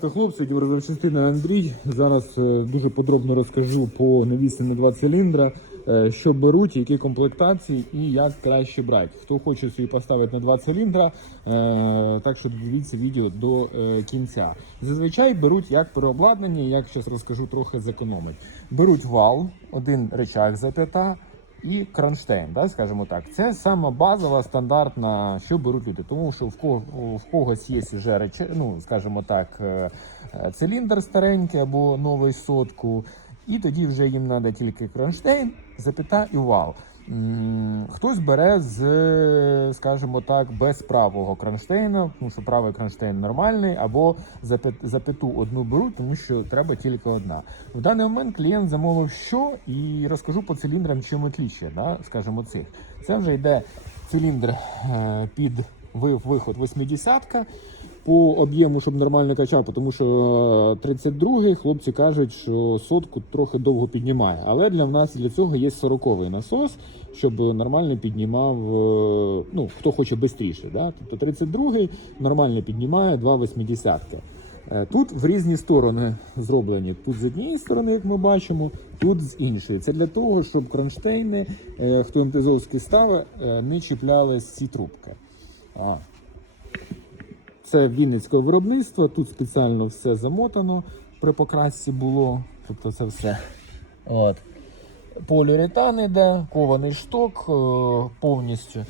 Хлопці, розчастина Андрій. Зараз е, дуже подробно розкажу по навісі на два циліндра, е, що беруть, які комплектації і як краще брати. Хто хоче собі поставити на два циліндра, е, так що дивіться відео до кінця. Зазвичай беруть як переобладнання, як зараз розкажу трохи зекономить. Беруть вал, один речах зап'ята і кронштейн, да, скажімо так. Це саме базова, стандартна, що беруть люди. Тому що в кого в когось є вже ну скажімо так, е, циліндр старенький або новий сотку, і тоді вже їм треба тільки кронштейн, запята і вал. Хтось бере з, скажімо так, без правого кронштейна, тому що правий кронштейн нормальний, або запяту одну беруть, тому що треба тільки одна. В даний момент клієнт замовив що, і розкажу по циліндрам, чим отлічує, да, скажімо, цих. Це вже йде циліндр е, під ви- виход 80-ка. По об'єму, щоб нормально качав, тому що 32-й хлопці кажуть, що сотку трохи довго піднімає. Але для нас для цього є 40-й насос, щоб нормально піднімав. е, Ну, хто хоче швидше. Да? Тобто 32-й нормально піднімає 2,80. Е, Тут в різні сторони зроблені. Тут з однієї сторони, як ми бачимо, тут з іншої. Це для того, щоб кронштейни, е, хто МТЗовський ставить, е, не чіпляли ці трубки. А. Це Вінницького виробництва. Тут спеціально все замотано при покрасці було. Тобто це все. От. Поліуретан іде, кований шток е, повністю.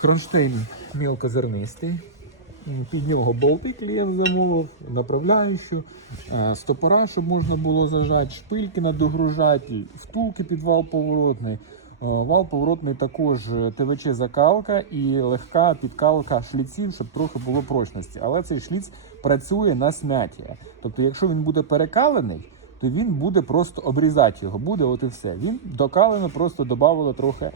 Кронштейн мілкозернистий. Під нього болти клієнт замовив, направляючу, е, стопора, щоб можна було зажати, шпильки на догружатель, втулки під вал поворотний. Е, Вал поворотний також ТВЧ закалка і легка підкалка шліців, щоб трохи було прочності. Але цей шліц працює на смяття. Тобто, якщо він буде перекалений, то він буде просто обрізати його. Буде от і все. Він докалено, просто додавало трохи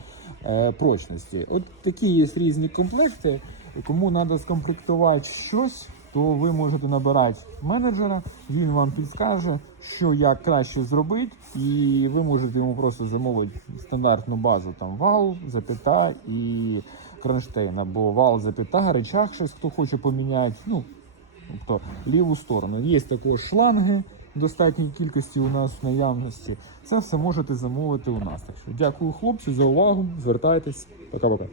е, прочності. От такі є різні комплекти. Кому треба скомплектувати щось, то ви можете набирати менеджера, він вам підскаже, що як краще зробити, і ви можете йому просто замовити стандартну базу там вал, запята і кронштейн, або вал, запята, речах щось, хто хоче поміняти. Ну, тобто ліву сторону. Є також шланги достатній кількості у нас в наявності. Це все можете замовити у нас. Так що дякую хлопці за увагу. Звертайтесь. Пока-пока.